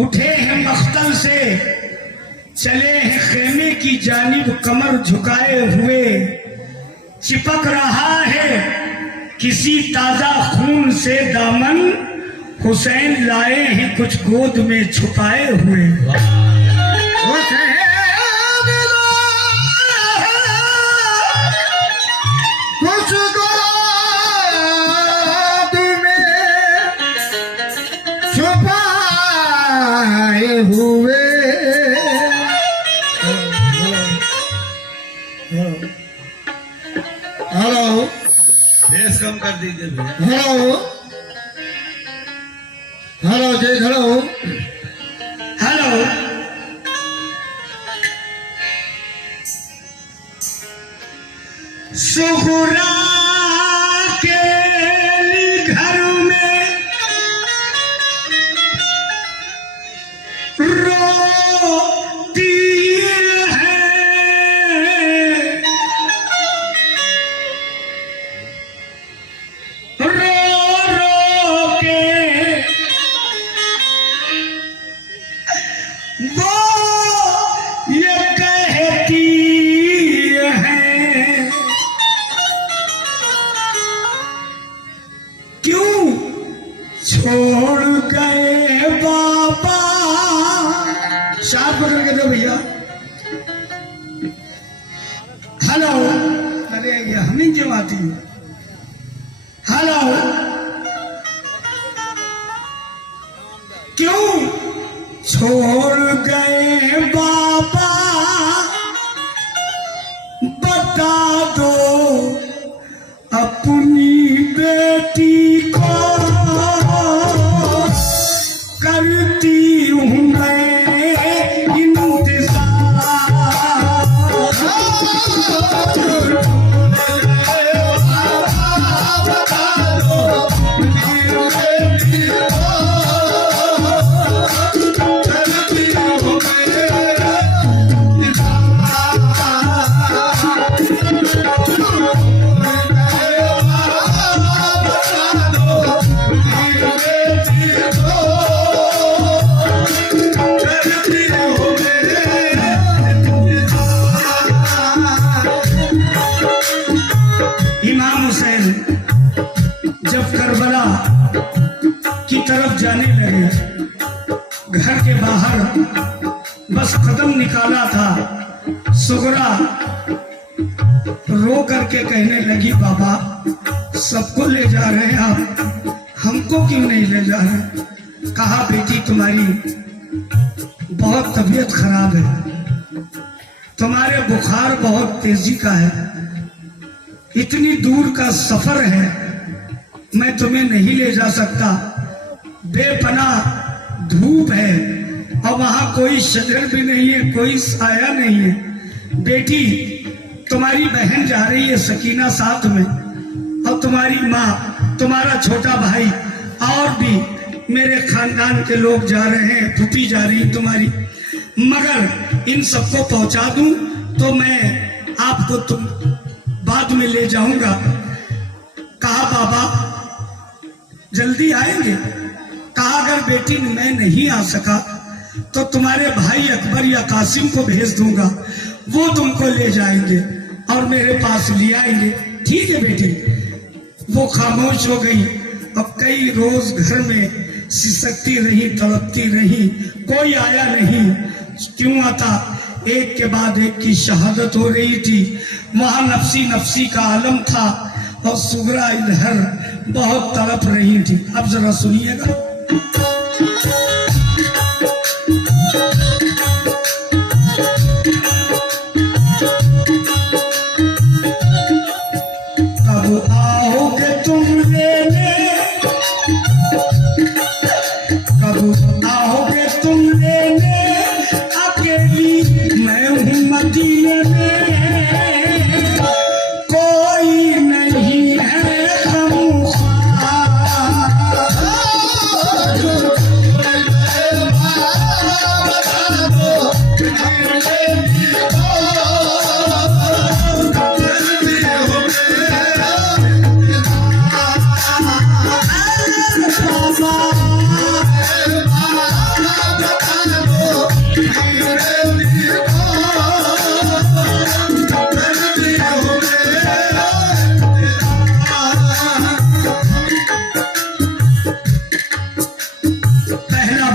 उठे हैं मख्तल से, चले हैं खेमे की जानिब कमर झुकाए हुए। चिपक रहा है किसी ताजा खून से दामन, हुसैन लाए हैं कुछ गोद में छुपाए हुए। हुए हेलो, बेस कम कर दीजिए भैया। हेलो हेलो जी, हेलो हेलो, सुगरा के घर में रोती है, रो रो के वो ये कहती है, क्यों छोड़ गए बाबा। शार्प पकड़ के दो भैया। हेलो, अरे ये हमिंग क्यों आती है। हेलो, क्यों छोड़ गए बाबा, बता दो अपनी बेटी को, करती हूँ मैं इमाम हुसैन जब करबला की तरफ जाने लगे, घर के बाहर बस कदम निकाला था, सुगरा रो करके कहने लगी, बाबा सबको ले जा रहे हैं आप, हमको क्यों नहीं ले जा रहे। कहा बेटी तुम्हारी बहुत तबीयत खराब है, तुम्हारे बुखार बहुत तेजी का है, इतनी दूर का सफर है, मैं तुम्हें नहीं ले जा सकता, बेपनाह धूप है और वहां कोई शजर भी नहीं है, कोई साया नहीं है। बेटी तुम्हारी बहन जा रही है सकीना साथ में, और तुम्हारी माँ, तुम्हारा छोटा भाई और भी मेरे खानदान के लोग जा रहे हैं, फूफी जा रही है तुम्हारी, मगर इन सबको पहुंचा दूं तो मैं आपको तुम बाद में ले जाऊंगा। कहा बाबा जल्दी आएंगे। कहा अगर बेटी मैं नहीं आ सका तो तुम्हारे भाई अकबर या कासिम को भेज दूंगा, वो तुमको ले जाएंगे और मेरे पास ले आएंगे। ठीक है बेटी। वो खामोश हो गई और कई रोज घर में सिसकती रही, तड़पती रही, कोई आया नहीं। क्यों आता? एक के बाद एक की शहादत हो रही थी, वहां नफसी नफसी का आलम था और सुगरा इधर बहुत तड़प रही थी। अब जरा सुनिएगा। कब आओगे तुम लेने, कब आओगे तुम लेने, अकेली मैं हूँ मदीने में, कोई नहीं है खामोश।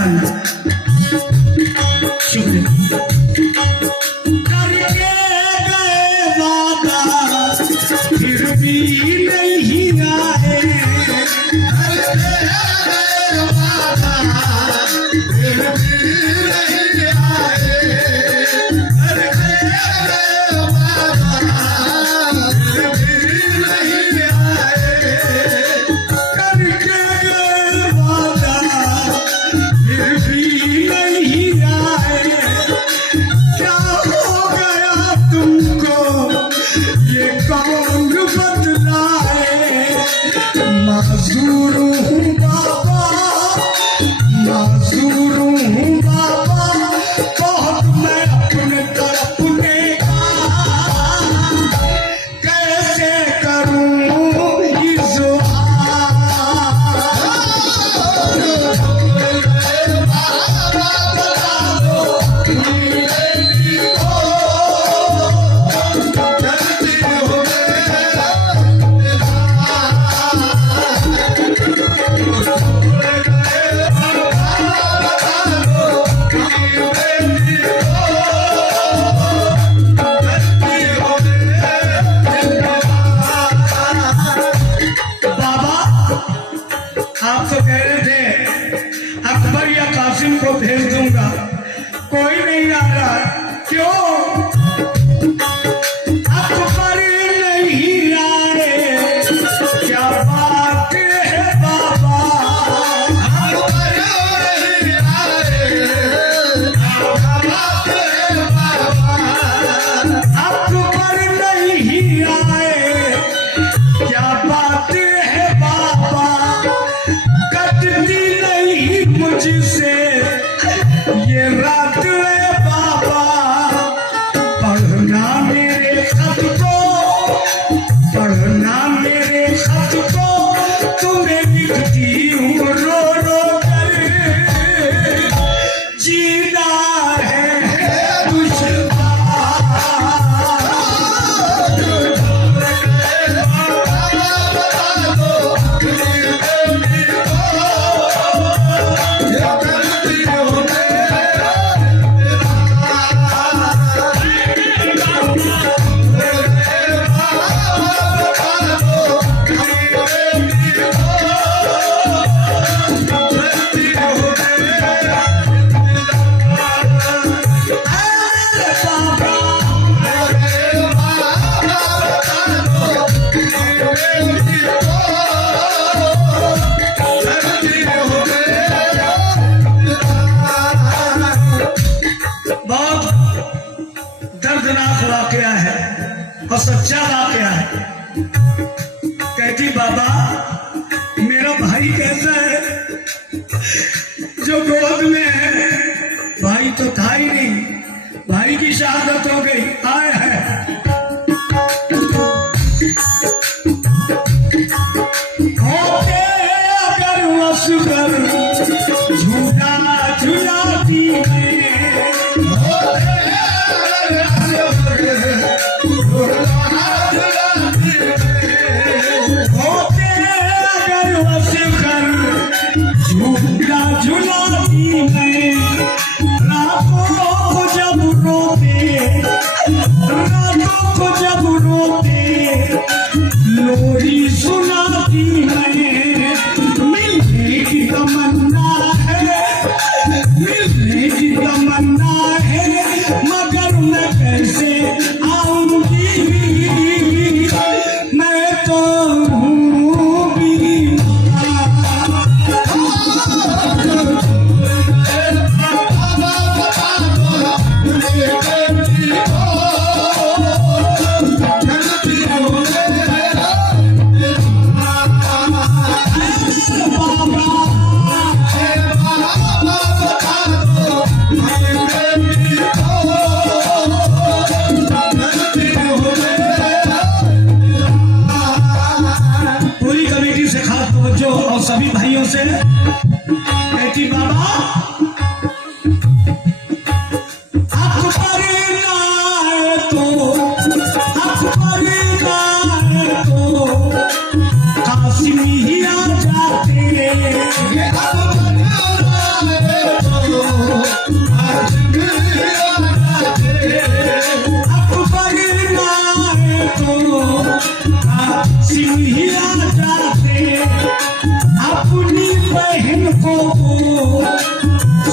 आनंद। शुक्रिया। करके गए वादा फिर भी नहीं आए, माजूर हूँ बाबा, माजूर हूँ बाबा, बहुत मैं अपने तड़पने का कैसे करूँ इज़हार। आप तो कह रहे थे अकबर या कासिम को भेज दूंगा, कोई नहीं आ रहा, क्यों? अकबर नहीं आए, क्या बात है बाबा? अकबर नहीं आए, क्या बात है बाबा? अकबर नहीं आए, क्या बात है बाबा? कटती नहीं मुझसे ये रात है बाबा, पढ़ना मेरे खत को, पढ़ना मेरे खत को, तुम्हें लिखती हूँ रो रो कर, जीना है दुश्वार। दर्दनाक वाकया है और सच्चा वाकया है। कहती बाबा मेरा भाई कैसा है जो गोद में है? भाई तो था ही नहीं, भाई की शहादत हो गई। आए है होके अगर असगर झूठा झुलाती है, झूला झुलाती है, रातों को जब रोते, रातों को जब रोते लोरी सुनाती है। मिलने की तमन्ना है, मिलने की तमन्ना है, मगर मैं कैसे आऊंगी, मैं तो हूँ बीमार। बाबा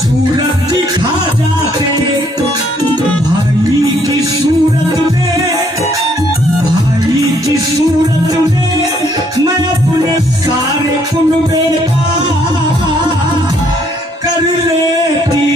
सूरत दिखा जाते भाई की सूरत में, भाई की सूरत में मैं अपने सारे कुनबे का कर लेती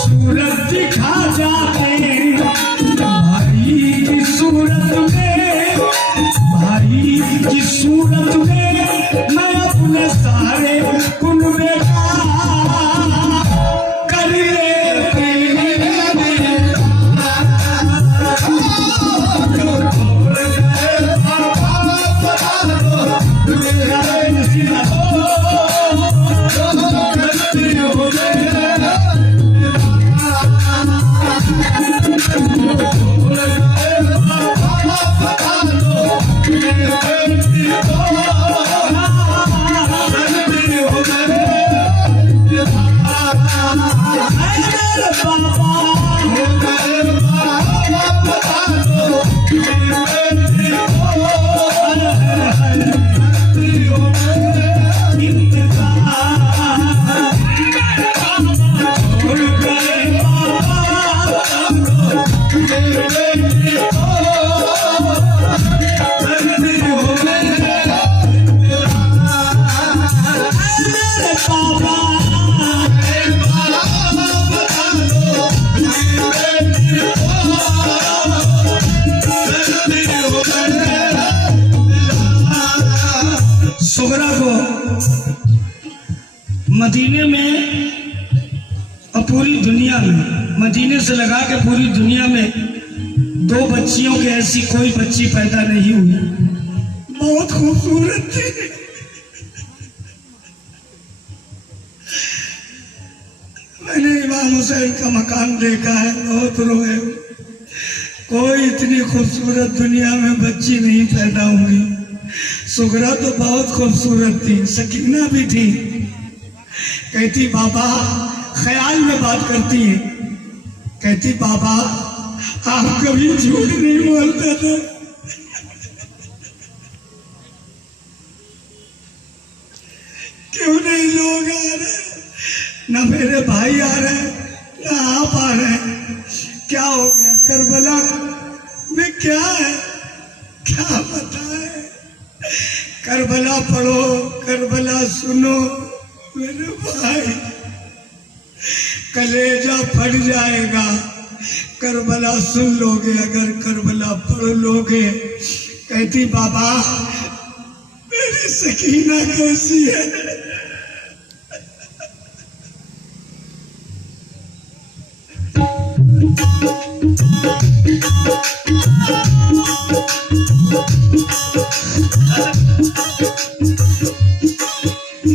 सूरत दिखा जाते भाई की सूरत में, भाई की सूरत में मैं अपने सारे कुनबे का कर लेती सुगरा को मदीने में और पूरी दुनिया में, मदीने से लगा के पूरी दुनिया में 2 बच्चियों के ऐसी कोई बच्ची पैदा नहीं हुई। बहुत खूबसूरत थी। मैंने इमाम हुसैन का मकान देखा है, बहुत रोए। कोई इतनी खूबसूरत दुनिया में बच्ची नहीं पैदा हुई। सुगरा तो बहुत खूबसूरत थी, सकीना भी थी। कहती बाबा, ख्याल में बात करती है, कहती बाबा आप कभी झूठ नहीं बोलते थे। क्यों नहीं लोग आ रहे, ना मेरे भाई आ रहे, ना आप आ रहे, क्या हो गया? करबला में क्या है, क्या बताए? करबला पढ़ो, करबला सुनो मेरे भाई, कलेजा फट जाएगा। करबला सुन लोगे अगर करबला पढ़ लोगे। कहती बाबा मेरी सकीना कैसी है?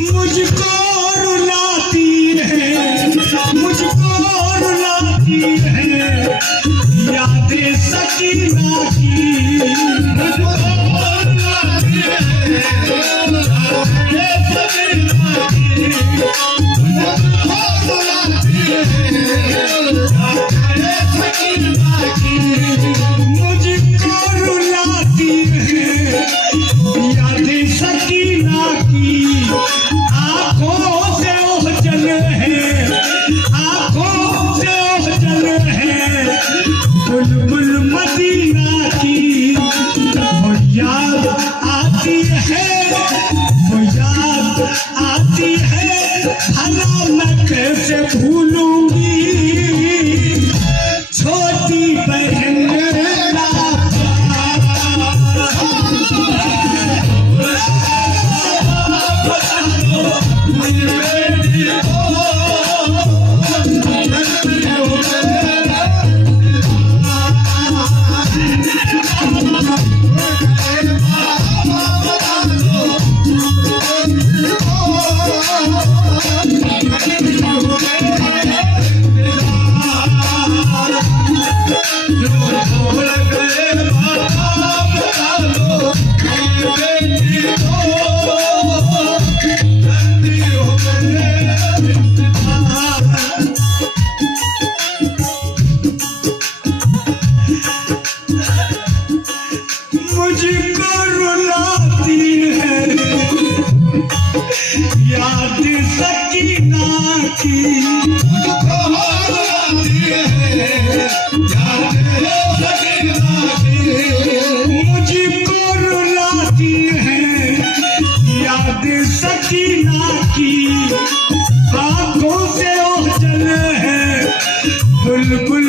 मुझको रुलाती है, मुझको रुलाती है यादें सकीना की। मुझको रुलाती है यादें सकीना की, मुझको रुलाती है यादें सकीना की, मुझको रुलाती है यादें सकीना मुझको रुलाती है याद सकीना की, आंखों से ओझल है बुलबुल